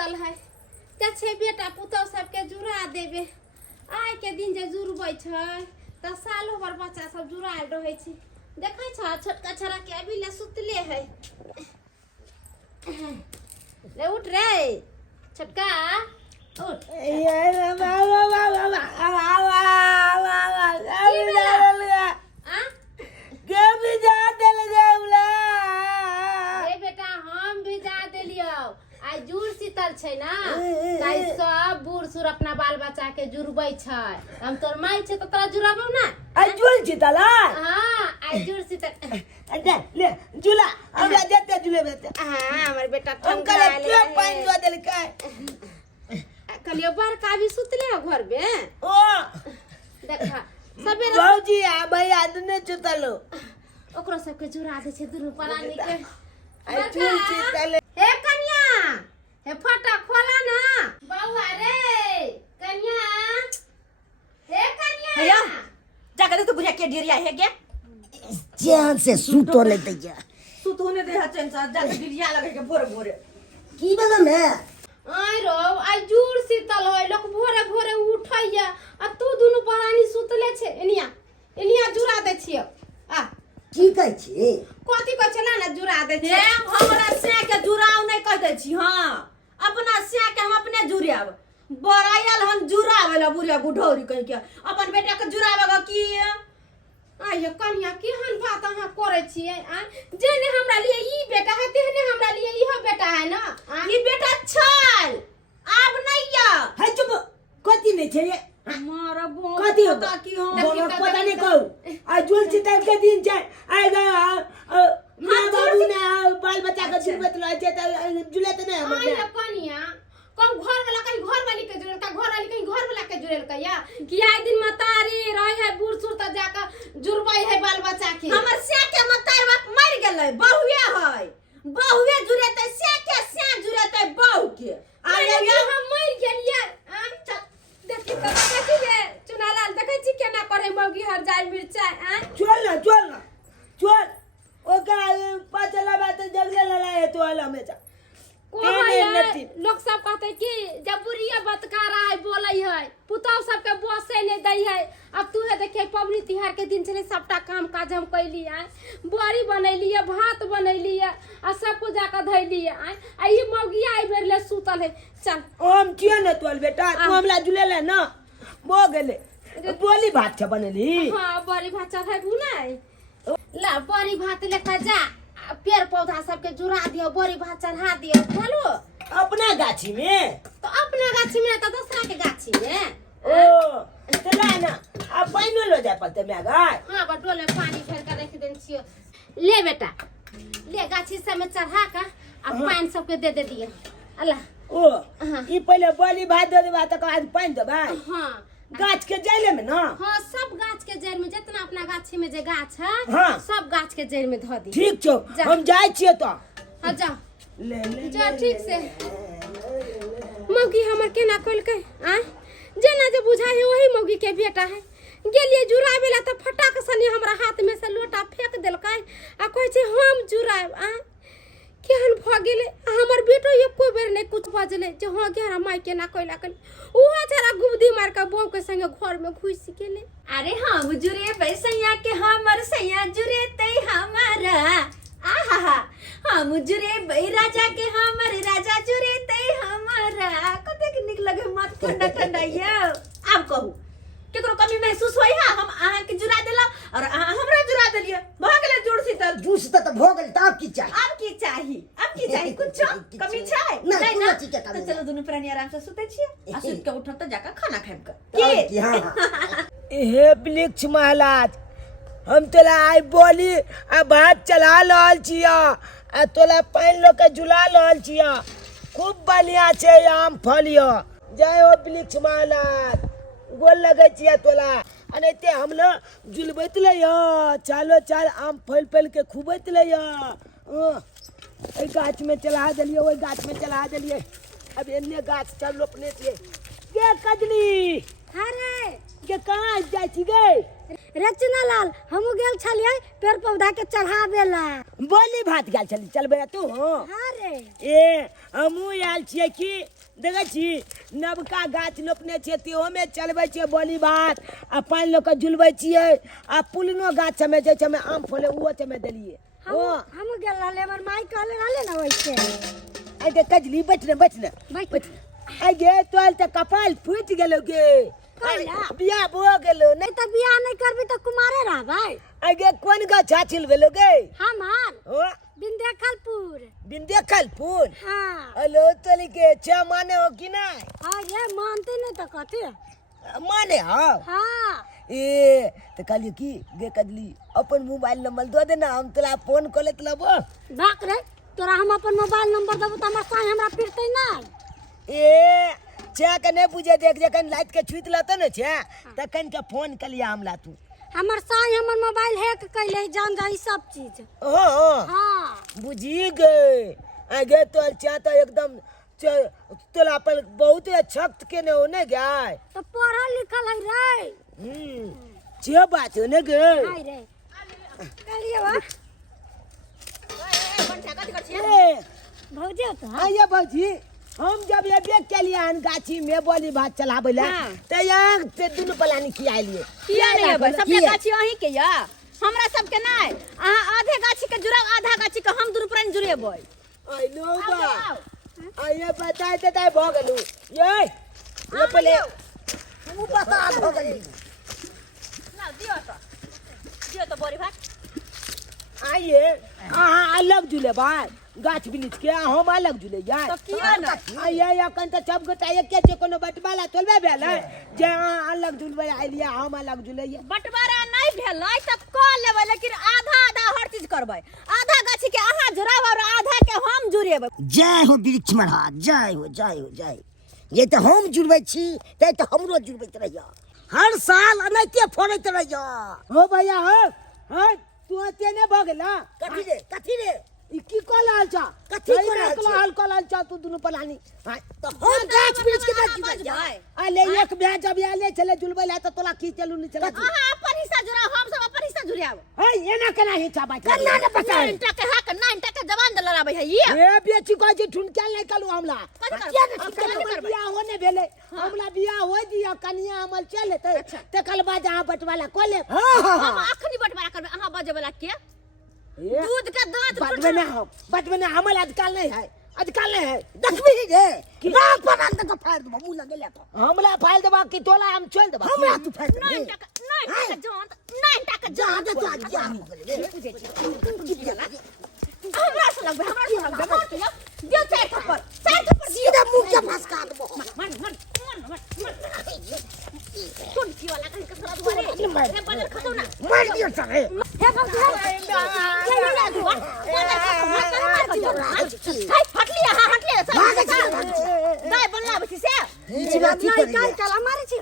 सुतल है छे बेटा पुतौ सबके जुड़ा देबे आइ के दिन जे जुड़बै छै त सालो भर बच्चा सब जुड़ाल रहै छै देखै छ छोटका छोरा के अभी ले सुतले है ले उठ रे छोटका उठ ये बाबा के भी जा देल गेला ए बेटा हम भी जा देलियो आई जुड़ शीतल छै ना ताई सब बूढ़ सूढ़ अपना बाल बच्चा के जुड़बै छै हम तोर माई छै त तोरा जुड़ाबौ ना आई जुल शीतल हां आई जुड़ शीतल दे ले जुला हमरा देते जुले बेटे हां हमर बेटा हम कल के पानी दो देल के कलियो बड़का भी सुतले घर में ओ देखा सबेरे बाबूजी आ भैया दुने सुतलो ओकरो सबके जुड़ा दे छै दुनु परानी के आई जुल शीतल हे कन्या हे फटा खोला ना बौआ रे कन्या हे कन्या भैया जाकर दे तो बुझा के डिरिया है क्या जान से सूतो ले दैया सूत होने दे हचन सा जा डिरिया लगे के भोरे भोरे की बगल में आई रो आई जुड़ शीतल होय लोक भोरे भोरे उठैया आ तू दुनु परानी सुतले छे एनिया जुड़ा दे छियो आ की कहै छी कथि कहै छला ना जुड़ा दे हे छियो हमरा से के जुड़ाव नहीं कह दे छी हां अपना से के हम अपने जुड़ाव बरायल हम जुड़ावे ला बुढ़िया बुढ़ौरी कह के अपन बेटा के जुड़ावे की आय कन्या केहन बात अहाँ करे छियै आ जेने हमरा लिए ई बेटा है तेहने हमरा लिए इहो बेटा है ना ई बेटा छल अब नहीं या है चुप कथि नहीं छे मारा बो कथि पता की हो पता नहीं कहू आ जुल शीतल के दिन छै आइ मां बाबू ने बाल बच्चा के जुड़बत रह छै त जुले त नहीं आय हमर कन्या कम घर वाला कहीं घर वाली के जुड़ल का घर वाली कहीं घर वाला के जुड़ल का या कि आइ दिन मतारी रहे है बूढ़ सूढ़ त जाका जुड़बै है बाल बच्चा के हमर से के मतार बाप मर गेलै बहुए जुड़ेते से जुड़ेते बहु के आय हम मर गेलिए आ देखि त देखि रे चुनालाल देखै छी केना करे मौगी हर जाय मिर्चाई आ चल ओका पाचला बात जगले ललाए तो आला में जा लोग सब कहते कि जब बुढ़िया बतकारा है बोले है पुतौ सबके बसे नहीं दई है अब तू है देखे पबनी तिहार के दिन चले सबटा काम काज हम कैली है बड़ी बनैली है भात बनैली है आ सब कुछ जाकर धैली है आ ई मौगिया आई बेर ले सुतल है चल ओम किया न तोल बेटा तू हमला जुलेला न बो गेले बोली भात छ बनली हां बड़ी भात चढ़ाई बुनाई ला बड़ी भात लेकर जा पेड़ पौधा सबके जुड़ा दियो बड़ी भात चढ़ा दियो बोलो अपना गाछी में तो अपना गाछी में तो दूसरा के गाछी में ओ चला ना अब पानी लो जा पते में गाय हां बटोले पानी भर के रख देन छियो ले बेटा ले गाछी सब में चढ़ा का अब पानी सबके दे दियो अल्लाह ओ ई पहले बोली भात दे देबा त आज पानी देबा हां गाछ के जैले में ना हां सब गाछ के जड़ में जितना अपना गाछी में जे गाछ है हाँ। सब गाछ के जड़ में ध दी ठीक छौ हम जाय छियै त हां जा ले जा ठीक से मौगी हमर केना कइल के आ जेना जे बुझाय है वही मौगी के बेटा है गेलिए जुड़ावे ला त फटाक सनी हमरा हाथ में से लोटा फेंक देलकै आ कहै छै हम जुड़ाब आ केहन भ गेले हमर बेटो एको बेर नहीं कुछ बजले जे हां गेरा माई केना कइला कल ओहा जरा गुबदी मार के बहू के संगे घर में घुस गेले अरे हम जुरे पैसैया के हमर सैया जुरे तै हमारा आहा हम जुरे बई राजा के हमर राजा जुरे तै हमारा कतेक निक लगे मत ठंडा ठंडा ये अब कहू केकरो कमी महसूस होई है हम आहा के जुरा देला और आहा हमरा जुरा देलिए भ गेले जुड़ शीतल जूस त भ गेल त अब की चाही अब की चाही कुछ कमी छै नहीं ना कुछ के तो चलो दोनों प्राणी आराम से सुते छिए आ सुत के उठब त जाकर खाना खाएब की हां हे वृक्ष महाराज हम तोला आई बोली आ भात चला लल छिया आ तोला पानी लो के झुला लल छिया खूब बढ़िया छै आम फलियो जय हो वृक्ष महाराज गोल लगे छिया तोला अनैते हम ल जुलबैत ले चालो चाल आम फल फल के खुबैत ले गाछ में चला दिलिए ओई गाछ में चला दिलिए अब एने गाछ चल रोपने छिए के कजली अरे के कहां जाय छी गे रे चुनालाल हमू गेल छलिए पेड़ पौधा के चढ़ावेला। बोली भात गेल छली चलबे तू हो। हां रे ए हमू आयल छियै की देखै छी नवका गाछ रोपने छियै तेहो में चलबै छियै बोली भात आ पानि लऽ के झुलबै छियै आ पुलनो गाछ में जे छै में आम फले उहो छै में देलिए ओ हमू गेल रहले हमर माई कहले रहले ना वैसे। आई के कजली बैठ बैठ आई गे तोल त कपाल फूट गेलो गे बियाह भो गेलो नहीं तो बियाह नहीं करबी तो कुमारे रहबै। आई गे कोन गाछ छिलबेलो गे हमार ओ बिंदेखलपुर। हाँ हेलो तोली के छ माने हो कि ना? हाँ ये मानते नहीं तो कथी माने हो। हाँ ए तो कहलिए की गे कजली अपन मोबाइल नंबर दो दे ना हम तोला फोन कर लेत लबो। बाक रे तोरा हम अपन मोबाइल नंबर देबो त हमर साई हमरा पिरतै ना। ए छे के नहीं बुझे देख जखन लाइट के छुइत लत न छे तखन के फोन कलिया हमला तू। हमर साई हमर मोबाइल हैक कैले जान जाई सब चीज। ओ हां बुझी गए आगे तो अच्छा तो एकदम तोला पर बहुत छक्त के ने होने गए तो पढ़ल लिखल है रे। छे बात हो ने गे हाय रे कलिए वा भौजी तो आइए भौजी हम जब ये देख के लिए अन गाछी में बोली भात चलाबे ले त यहाँ से दुनु पलानी खिया लिए किया नहीं है सबके गाछी अहीं के या हमरा सबके नहीं अहाँ आधे गाछी के जुड़ब आधा गाछी के हम दुनु प्राणी जुड़ेबै। आई नो बा आइए बताए दे ताई भ गेलु ये पहले हम बता भ गेलु ना दियो तो बोरी भात आइए अहाँ अलग जुले भाई गाछ वृक्ष के हम अलग जुले जाय तो किया ना आइए अखन त सब गोटा एके जे कोनो बटवाला तोलबे भेल जे अहाँ अलग जुलबे आइलिए हम अलग जुले बंटवारा नहीं भेलै त क लेबै लेकिन आधा आधा हर चीज करबै। आधा गाछी के अहाँ जुड़ाब और आधा के हम जुड़ेबै। जय हो वृक्ष महाराज जय हो जय हो जय। ये तो हम जुड़बै छी ते तो हमरो जुड़बैत रहिया हर साल अनैते फोड़ैत रहिया हो भैया हो तू तेने भ गेला कथी रे ई की कलाल छ कथी कलाल छ तू दुनु पलानी तो हम गाछ वृक्ष के बात जाय आले एक भे जब आले चले जुलबै ला त तोला की चलू नहीं चला अहाँ अपन हिस्सा जुड़ाब हम सब अपन हिस्सा जुड़ाब। है एना केना हिस्सा बात करना न पता है टके हक 9 टके जवान दे लड़ाबै है ये ए बेची को जे ठुनकेल नहीं कलू हमला बियाह होने भेले हमला बियाह हो दिया कनिया अमल चलते त कल बाद जहां बटवाला कोले हम अखनी बंटवारा करबै अहाँ बजे वाला के दूध का दांत बटवे ना हमल आजकल नहीं है देखबी गे ना परान तक फाड़ दबो मुंह लगे ले तो हमला फाड़ दबा कि तोला हम चल दबा हमरा तू फाड़ दे 9 टका जान हमरा से लगबे मार दियो चार थप्पड़ सीधा मुंह के फंस का दबो मार कौन की वाला कहीं कसरा दुआरे रे बदल खतो ना मार दियो सारे हे भगवान हटलिया हटलिया दाय बनला बची से काल काल मारे छी।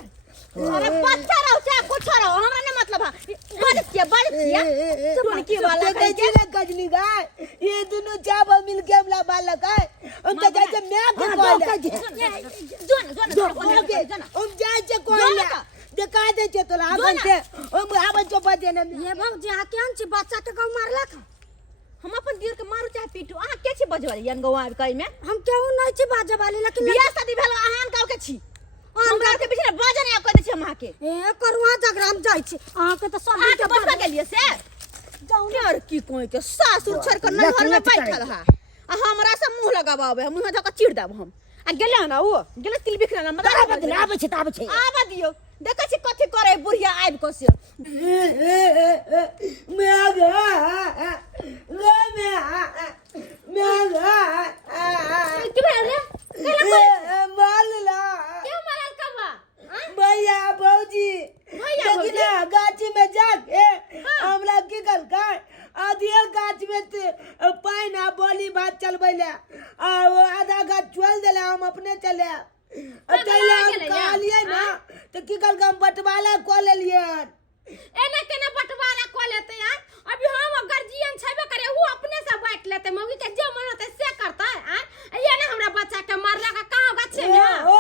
अरे पत्थर हो चाहे कुछ रहो हमरा ने मतलब है बड़ तू की वाला गजनी गाय ये दोनों चाब मिल के हमला बालक है हम तो जैसे मैं के जोन हम जाए कोइला देखा दे छे तोला आगन से हम आबे छो बजे ने ये भौजी आ केन छी बच्चा के गौ मारलक हम अपन दियर के मारू चाहे पीटू अहाँ के छी बजवाली यन गवा कई में हम केहू नहीं छी बाजवाली लेकिन बियाह शादी भेल अहाँ गांव के छी हम गांव के पीछे बाजा नहीं कहै छी हम के ए करुआ जगराम जाय छी अहाँ के तो सब के बसबा के लिए से जाऊ ने और की कोई के सासुर छोड़ कर नहर में बैठल है आ हमरा से मुंह लगाबावे मुंह धक चिड़ देब हम आ गेले ना ओ गेले तिल बिखरा ना मत आबे छे आबा दियो देखै छी कथि करे बुढ़िया आइब को से मैं आ गया की भेल रे मारला क्यों मारल कबा भैया भौजी देखना गाछी में जाके हमरा की गल का आधिया गाछ में पाइन आ बोली भात चलबै ले आ आधा गाछ छोड़ देले हम अपने चले चले हम कहलिए ना तो की गल हम बटवाला को लेलिए एने केने बटवारा को लेते यार अभी हम गार्जियन छबे करे वो अपने से बांट लेते मौगी के जे मन होते से करता है ये ना हमरा बच्चा के मारला का कहां गाछे में ओ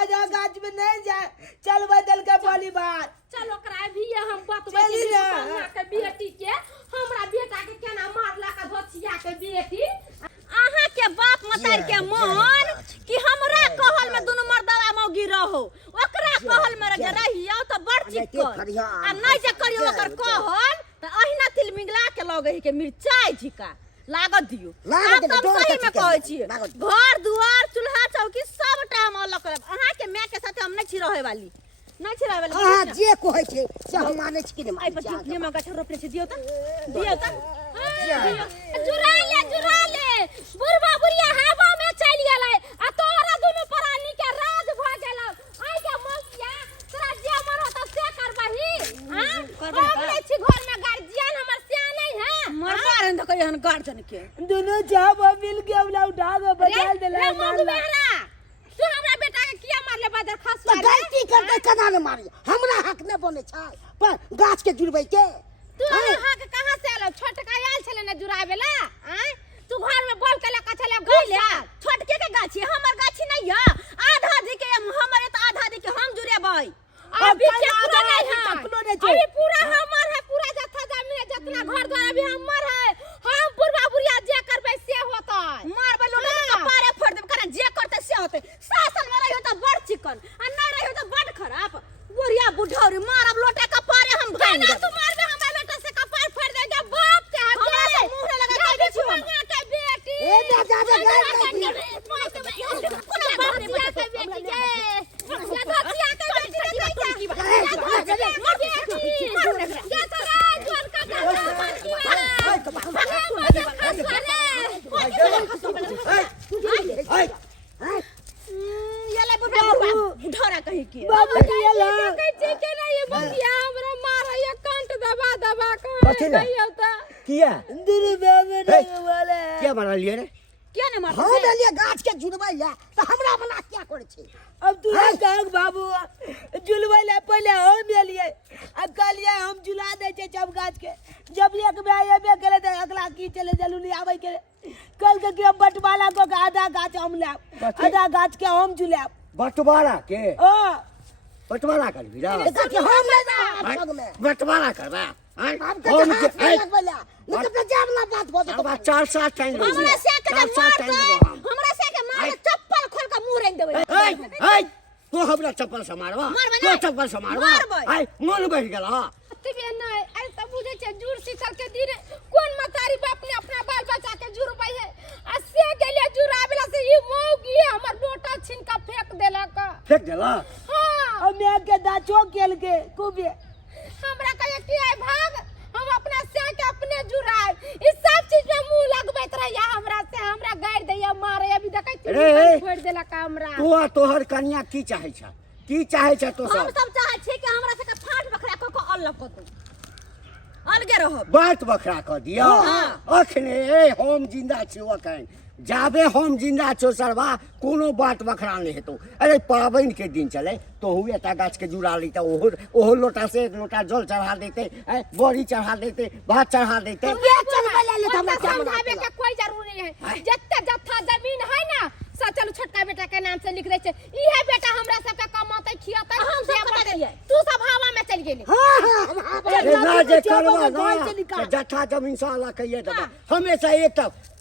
आधा गाछ में नहीं जाए चल बदल के बोली बात चल ओकरा अभी ये हम बतबै चली छी ना। के बेटी के हमरा बेटा के केना मारला का धोतिया के बेटी अहाँ के बाप मतार के मन कि हमरा कहल में दोनों मर्दवा मौगी रहो ओकरा कहल में जे रहियो त बड़ चिक्कर आ नहीं जे करियो ओकर कहल त अहिना तिल मिंगला के लगे के मिर्चाई झिका लागत दियो लागत तब दियो, सही में कहै छी लागत। घर दुआर चूल्हा चौकी सबटा हम अलग करब अहाँ के माय के साथे हम नहीं छी रहे वाली नहीं छी रहे वाली हां जे कहै छै से हम मानै छी कि नहि आई मानै पर छी झुकने में गाछ रोपने से दियो त जुरा ले बुढ़वा बुढ़िया हवा में चल गेलै आ तोरा दुनु प्राणी के राज भ गेलौ आई के मौसिया तोरा जे मन होता से करबही हां करबही छी घर में गार्जियन हमर सियाने है मरबा रन त कहियो हन गार्जियन के दोनों चाप मिल के हमरा उठा के बचा देला रे मगुबेरा तू हमरा बेटा के किया मारले बदर तो खसवा गलती करके केना ने मारी हमरा हक नहि बने छै पर गाछ के जुड़बै के तू यहाँ के कहां से आलो छोटका आयल छले न जुरावेला हैं तू घर में बोल के लका चले गइले छोटके के गाछी हमर गाछी नहीं है आधा दी के हमरे त आधा दी के हम जुरेबै अभी केकरो नहीं है अभी पूरा हमर है पूरा जत्था जमीन जितना घर द्वार अभी हमर है हम पूर्वा बुढ़िया जे करबै से होतै मारबै लोटा के कपारे फोड़ देब कना जे करतै से होतै शासन में रहियो त बड़ चिकन आ नहीं रहियो त बड़ खराब बुढ़िया बुढ़ौरी मारब लोटा के कपारे हम भांग देब तू मारबे हमरा लोटा से कपार फोड़ देगे बाप के हमरा से मुंह लगा के कहै छी मंगा के बेटी ए जा गाय कोना बाप रे के बेटी के या धतिया के बेटी के बुढ़ौरा कहीं के बाबू ये ला कहै छै के नहीं ये बतिया हमरा मारैया कंठ दबा दबा कथी ला? कहियो त किया दोनों बाबू नहीं वाला क्या बना लिए रे क्या न मार हम देलिए गाछ के जुड़बै या तो हमरा बना क्या करे छै अब तू कह बाबू जुलवैला पहले हम एलिए अब कहलिए हम जुला दे छै जब गाछ के जब एक बे एबे करे त अगला की चले जलूनी आबै के कल के हम बटवाला को आधा गाछ हम लेब आधा गाछ के हम जुलाब बंटवारा के ओ बंटवारा कर भी गाछ के हम ले जा संग में बंटवारा करबा हम के हाथ में लगबै ला नहीं तो जाबला बात हो अब 4-7 टाइम हमरा से के मारतै हमरा से के मार चप्पल खोल के मुंह रेंग देबै ए तो हमरा चप्पल से मारवा तो चप्पल से मारवा आई मन बैठ गेला तबे नहीं अरे त बुझे छै जुड़ शीतल के दिन कोन मतारी बाप ने अपना बाल बच्चा के जुड़बै है आ से गेले जुड़ाबेला से ई मौगी हमर लोटा छीन के फेंक देलक फेंक देला हां अब मैं के दाचो केल के खूबे हमरा कहे कि आइ भाग हम अपना से के अपने जुड़ाय ई सब चीज में मुंह लगबैत रहया हमरा से हमरा गाड़ दैया मारे अभी देखै छी छोड़ देलक हमरा तू तोहर कन्या की चाहे छ की चाहे छ तो हम सब सब चाहे छी कि हमरा से के फाट बखरा क के अलग क दू अलगे रहो बात बखरा कर दिया अखने हम जिंदा छी ओखन जाबे हम जिंदा छो सरवा कोनो बात बखरा नहीं हेतौ अरे पाबन के दिन चले तो हुए ता गाछ के जुड़ा ली तो ओहो लोटा से एक लोटा जल चढ़ा देते बड़ी चढ़ा देते भात चढ़ा देते चढ़बै ला ले हमरा क्या समझावे के कोई जरूरी है जत्ते जत्था जमीन है ना सब चलो छोटका बेटा के नाम से लिख दे छै इहे बेटा हमरा सब के कमाते खियाते हम सब करिए तू सब हवा में चल गेली अरे ना जे करवा ना जत्था जमीन से अल्लाह कहिए दबा हमेशा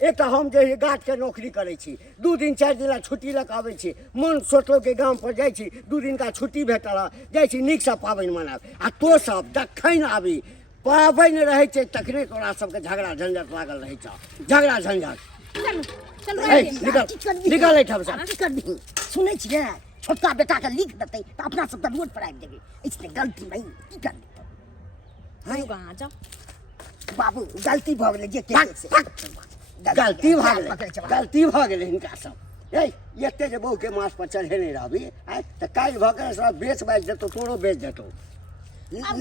एकटा हम जे गाछ के नौकरी करे छी 2 दिन 4 दिन छुट्टी लग आबै छी मन सोचलो के गांव पर जाय छी 2 दिन का छुट्टी भेटल जाय छी नीक से पाबनि मनाब आ तो सब जखन आबी पाबनि रहे छै तखने तोरा सबके झगड़ा झंझट लागल रहे छ झगड़ा झंझट चल निकल ठाम से की कर दी सुनै छियै छोटका बेटा के लिख देतै तो अपना सब त रोड पर आबि देबै इसने गलती नहीं की कर दी कहां जा बाबू गलती भ गेलै जे के से गलती भ गेलै हिनका सब एते जे बहू के मास पर चढ़े नहीं रहबी त काल्हि भ गेलै सब बेच बाच देतो तोरो बेच देतो अब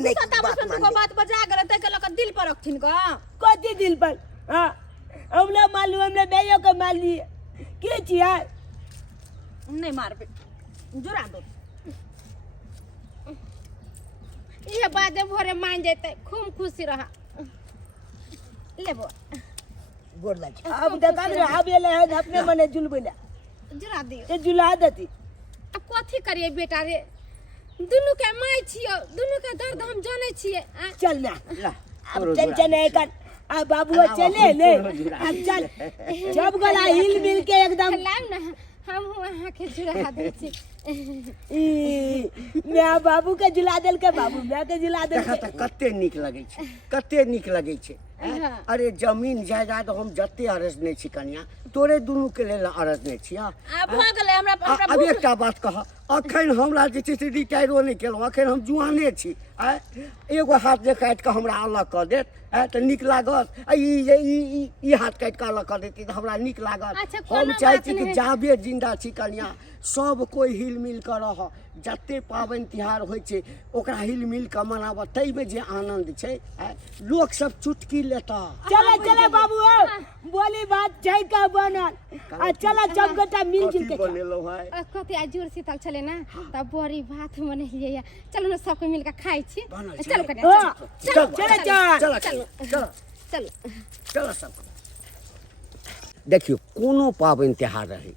तो बात बजा गेल त के लोग दिल पर रखथिन का कथी दिल पर हां हमरा मालूम हमने बेयो के माल लिए के छियै नहीं मारबे जुरा दो ये बादे भोरे मान जेते खूब खुशी रहा लेबो गोर लाग अब देखा रे अब एले है अपने मने जुलबैला जुरा दियो ते जुला देती अब कथी करिए बेटा रे दुनू के माय छियो, दुनू के दर्द हम जाने छियै। चल ना, ला अब तोरो टेंशन नहीं कर। अब बाबू चले ने, अब चल जब गला हिल मिल के एकदम लाम ना हम वहां के जुड़ा दै छी। मैं बाबू के जुला देल के, बाबू मैं के जुला देल देखा के। त कते नीक लगै छै, कते नीक लगै छै। अरे जमीन जायदाद हम जते अरजने छी कन्या, तोरे दुनू के लेल अरजने छी। अब भ गेलै हमरा अब एकटा बात कह, अखन हमरा जे छै से रिटायरो नहि केलहुँ, अखन हम जुआने छी। एगो हाथ जे काटि कऽ हमरा अलग कऽ देत तऽ नीक लागत। ई हाथ काटि कऽ अलग कऽ देती तऽ हमरा नीक लागत। अच्छा, हम कोनो चाहै बात छी कि नहि। जाबे जिंदा छी कन्या, सब कोई हिल मिल कऽ रह। जते पाबनि तिहार होइ छै ओकरा हिल मिल कऽ मनाबऽ, ताहिमे जे आनंद छै लोक सब चुटकी लेता। चले चले बाबू, बोली बात छै का बनल। आ चला सब गोटा मिल जुल के खा। बनेलहुँ है कते आज जुड़ शीतल छले ना, तब बड़ी भात बनेलियै। चलो ना सबके मिल के खाइ छी। बनल छै। चलो कन्या, हाँ, चलो चले चल। चल चल चलो। चल सब। देखियो कोनो पाबनि त्योहार रहे,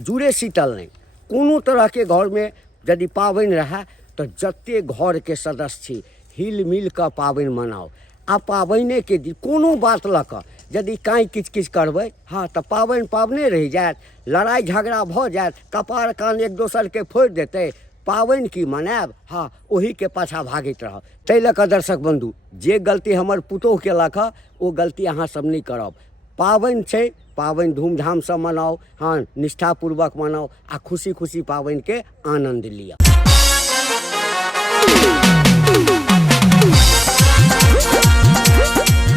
जुड़े शीतल नहीं, कोनो तरह के घर में यदि पाबनि रहे तो जते घर के सदस्य छी हिल मिल कऽ पाबनि मनाओ। आ पाबनि के दिन कोनो बात लऽ कऽ यदि काई किछ किछ करबै, हाँ तो पाबनि पाबने रहि जायत, लड़ाई झगड़ा भऽ जायत, कपार कान एक दोसर के फोड़ि देतै, पाबनि की मनायब। हाँ, ओही के पाछा भागैत रहब। ताहि लऽ कऽ दर्शक बंधु, जे गलती हमर पुतोह केलक हँ ओ गलती अहाँ सब नहीं करब। पाबनि छै, पाबनि धूमधामसँ मनाओ, हाँ निष्ठापूर्वक मनाओ आ खुशी खुशी पाबनि के आनंद लिअ।